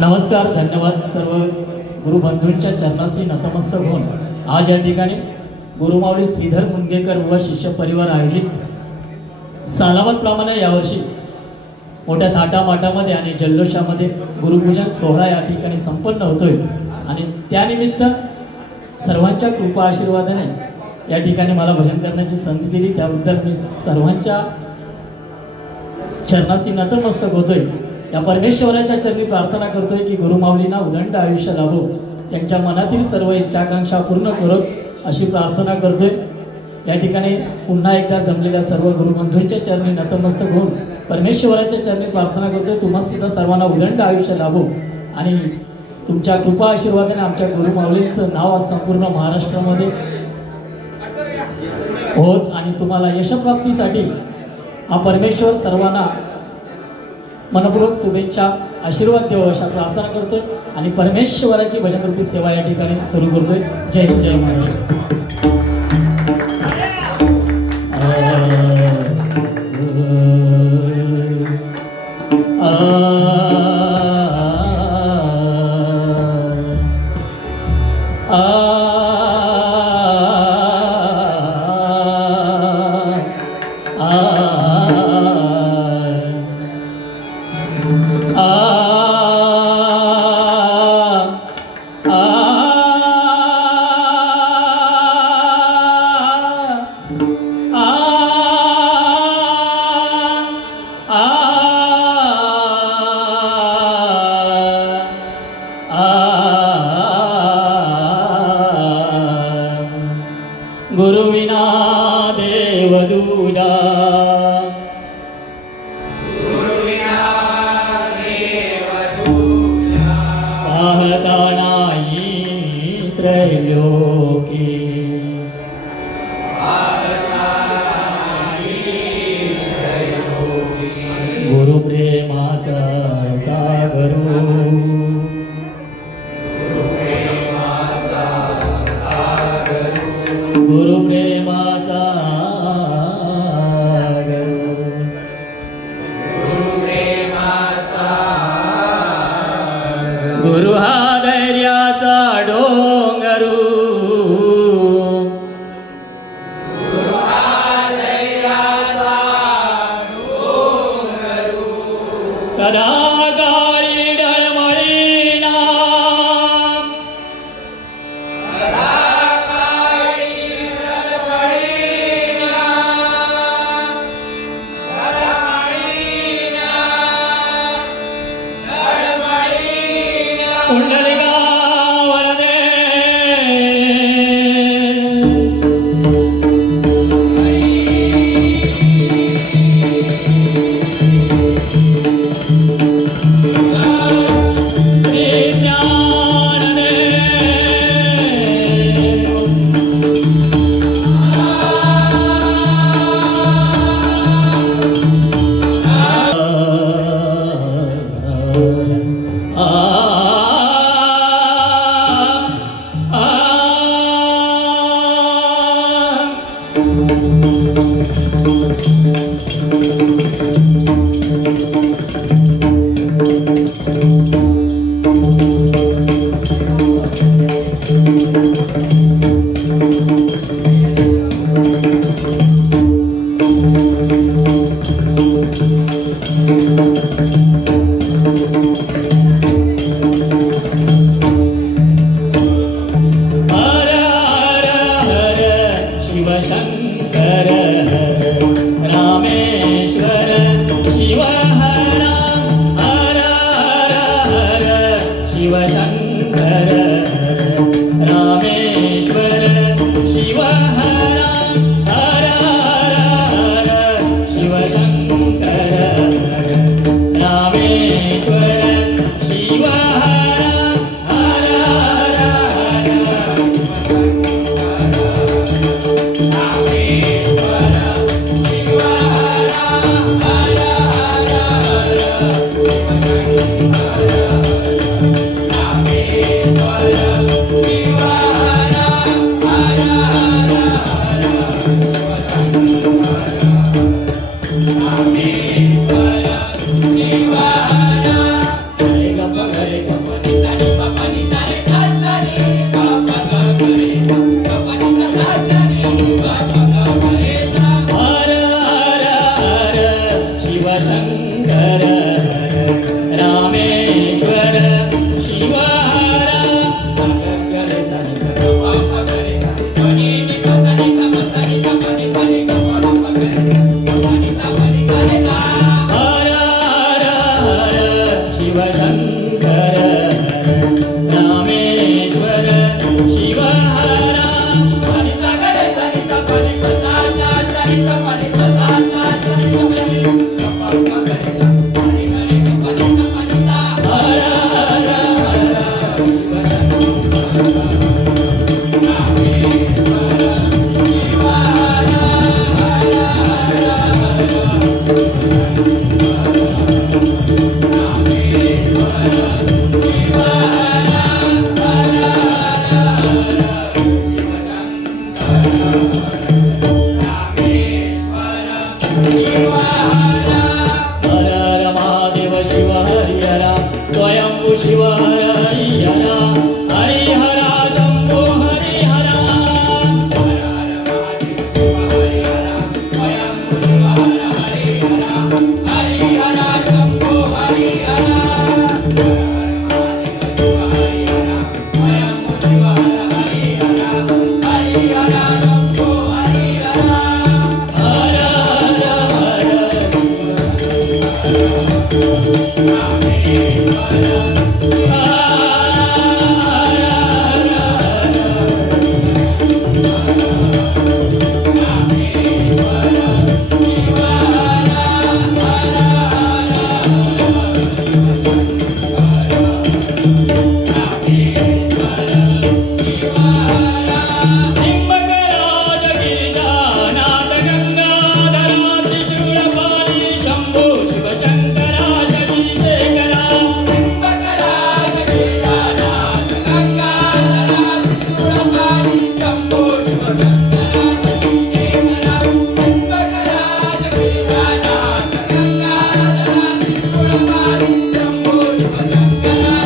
नमस्कार, धन्यवाद. सर्व गुरुबंधूंच्या चरणाशी नतमस्तक होऊन आज या ठिकाणी गुरुमाऊली श्रीधर मुनगेकर व शिष्य परिवार आयोजित सालावतप्रमाणे यावर्षी मोठ्या थाटामाटामध्ये आणि जल्लोषामध्ये गुरुपूजन सोहळा या ठिकाणी संपन्न होतोय आणि त्यानिमित्त सर्वांच्या कृपा आशीर्वादाने या ठिकाणी मला भजन करण्याची संधी दिली, त्याबद्दल मी सर्वांच्या चरणाशी नतमस्तक होतोय. या परमेश्वराच्या चरणी प्रार्थना करतोय की गुरुमाऊलींना उदंड आयुष्य लाभो, त्यांच्या मनातील सर्व इच्छाकांक्षा पूर्ण करत अशी प्रार्थना करतोय. या ठिकाणी पुन्हा एकदा जमलेल्या सर्व गुरुबंधूंच्या चरणी नतमस्तक होऊन परमेश्वराच्या चरणी प्रार्थना करतोय तुम्हा सुद्धा सर्वांना उदंड आयुष्य लाभो आणि तुमच्या कृपा आशीर्वादाने आमच्या गुरुमाऊलींचं नाव आज संपूर्ण महाराष्ट्रामध्ये होत आणि तुम्हाला यशप्राप्तीसाठी हा परमेश्वर सर्वांना मनपूर्वक शुभेच्छा आशीर्वाद देव अशा प्रार्थना करतोय आणि परमेश्वराची भजनरूपी सेवा या ठिकाणी सुरू करतोय. जय हिंद, जय महाराष्ट्र. गुरुविना देव दूजा, गुरुविना देव दूजा, पाहता नाही त्रैलोकी, पाहता नाही त्रैलोकी. गुरुप्रेमाचा सागरो, गुरुप्रेमाचा गुरु हा धैर्याचा डोंगरू, गुरु हा धैर्याचा डोंगरू, कदा गाळी डळमळीना, सदाकाळी डळमळीना, डळमळीना, डळमळीना. पुंडलिका वरदे, ज्ञान दे. हर हर हर शिव शंकर हर रामेश्वर शिव हर हर हर हर शिव शंकर हर रामेश्वर शिव हर हर हर हर शिव शंकर हर रामेश्वर शिव हर हर हर हर. रामेश्वर रे ग प नि सा नि प प नि सा रे सा सा रे ग प ग ग रे सा ग प नि सा सा सा रे ग प ग ग रे सा हर हर हर शिव शंकर हर रामेश्वर शिव हर सा ग ग रे सा नि सा ग प ग ग रे सा प नि नि सा सा नि सा प सा नि सा प नि प नि ग प ग प ग रे सा प नि सा प नि सा रे सा हर हर हर शिव शंकर रामेश्वर शिव हर आणि सा ग रे सा नि सा प नि प सा सा सा नि सा प नि प सा सा सा नि सा प नि ग प ग ग रे सा प नि ग रे ग प नि सा प नि सा हर हर हर शिव शंकर हर हर महादेव शिव हरि हर स्वयंभू शिव हर हरि हर हरिहरा शंभो हरिहर हर हर महादेव शिव हरि हर स्वयंभू शिव हर हरिहर हरिहरा शंभो हरिहर हर हर महादेव शिव हरि हर स्वयंभू शिव हर हरिहर हरिहरा शंभो हरिहर हर हर लिंबगराज गिरिजानाथ गंगाधर त्रिशूलपाणी शंभो शिवशंकरा शशिशेखरा लिंबगराज गिरिजानाथ गंगाधर त्रिशूलपाणी शंभो शिवशंकरा शशिशेखरा लिंबगराज गिरिजानाथ गंगाधर त्रिशूलपाणी शंभो शिवशंकरा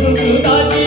सुकृताची